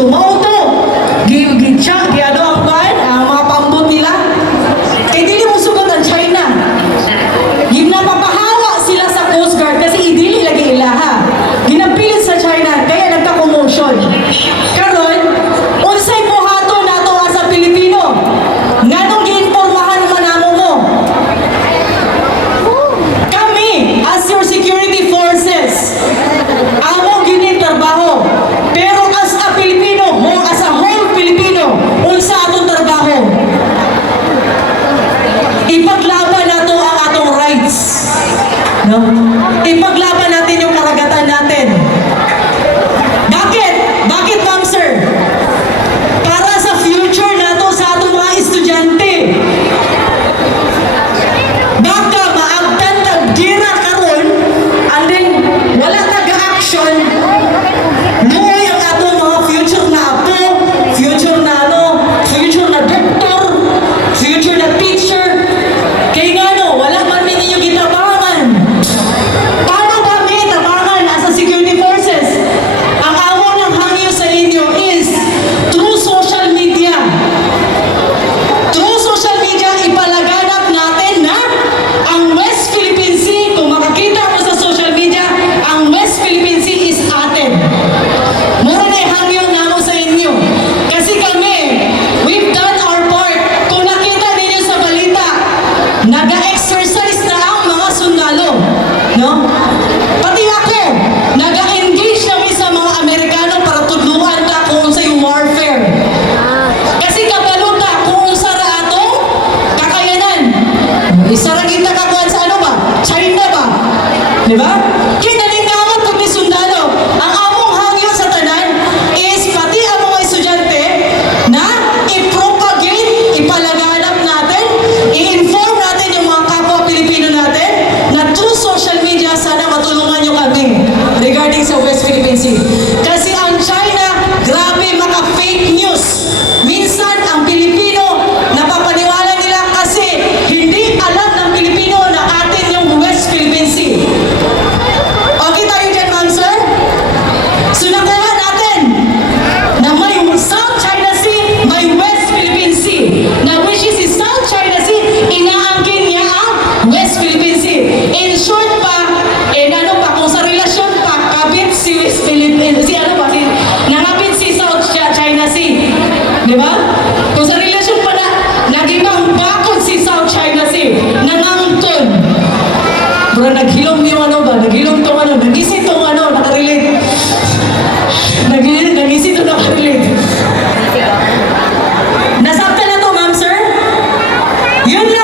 Sumauto, gitsa, giyado ang kain, ang mga pambot nila. Kaya dili mo sugot ang China. Ginapapahawa sila sa Coast Guard kasi idili lagi ilaha. Ginapilit sa China, kaya nagka-commotion. Karon, unsay buhaton nato sa Pilipino? Nganong giinformahan manamo mo? Kami, as your security forces, amo gini trabaho. Pero as a Pilipino, mo as a whole Pilipino, unsa atong trabaho? Ipaglaban nato ang atong rights. No? Ipaglaban natin yung karagatan natin. Bakit? Bakit, ma'am, sir? Para sa future nato sa atong mga estudyante. Baka maagtan tag gira karon, and then wala taga-action. Luoy ang atong mga future na apo, future na future na doktor, future na teacher. Kaya nga wala man ninyo gitabangan. Paano ba may tabangan as a security forces? Ang amo ng hangyo sa inyo is through social media. Through social media, ipalaganap natin na ang West Philippine Sea, kung makakita mo sa social media, ang West Philippine Sea is atin. Mura na ihangyo namo sa inyo. Kasi kami, we've done our part. Kung nakita ninyo sa balita, naga-exercise na ang mga sundalo. No? Pati ako, naga-engage kami sa mga Amerikano para tudluan ta kung unsa yung warfare. Kasi kabalo ta kung unsa ra atong kakayanan. Isa ra kita kakuan sa ano ba? China ba? Di ba? Kita din kamot pag may sundalo. Ang among hangyo sa tanan is pati ang mga estudyante na i-propagate, ipalaganap natin, i-inform natin yung mga kapwa Pilipino natin na through social media sana matulungan nyo kami regarding sa West Philippine Sea. Kasi ang China, grabe maka-fake news. Minsan, ang Pilipino, napapaniwala nila kasi hindi alam ng Pilipino na atin yung West Philippine Sea. Okay tayo dyan, ma'am, sir? So, nakuha natin na may South China Sea, may West Philippine Sea. Na which is si South China Sea, inaangkin niya ang West Philippine Sea. In short pa, kung sa relasyon pa, kabit si West Philippine Sea, nangapit si South China Sea. Di ba? Kung sa relasyon pa na, nagibang bakod si South China Sea, nanangton. Bro, naghilom yung ano ba? Naghilom tong ano, nagising tong ano, nakarelate. Nagising tong nakarelate. Nasabta na to, ma'am, sir? Yun lang.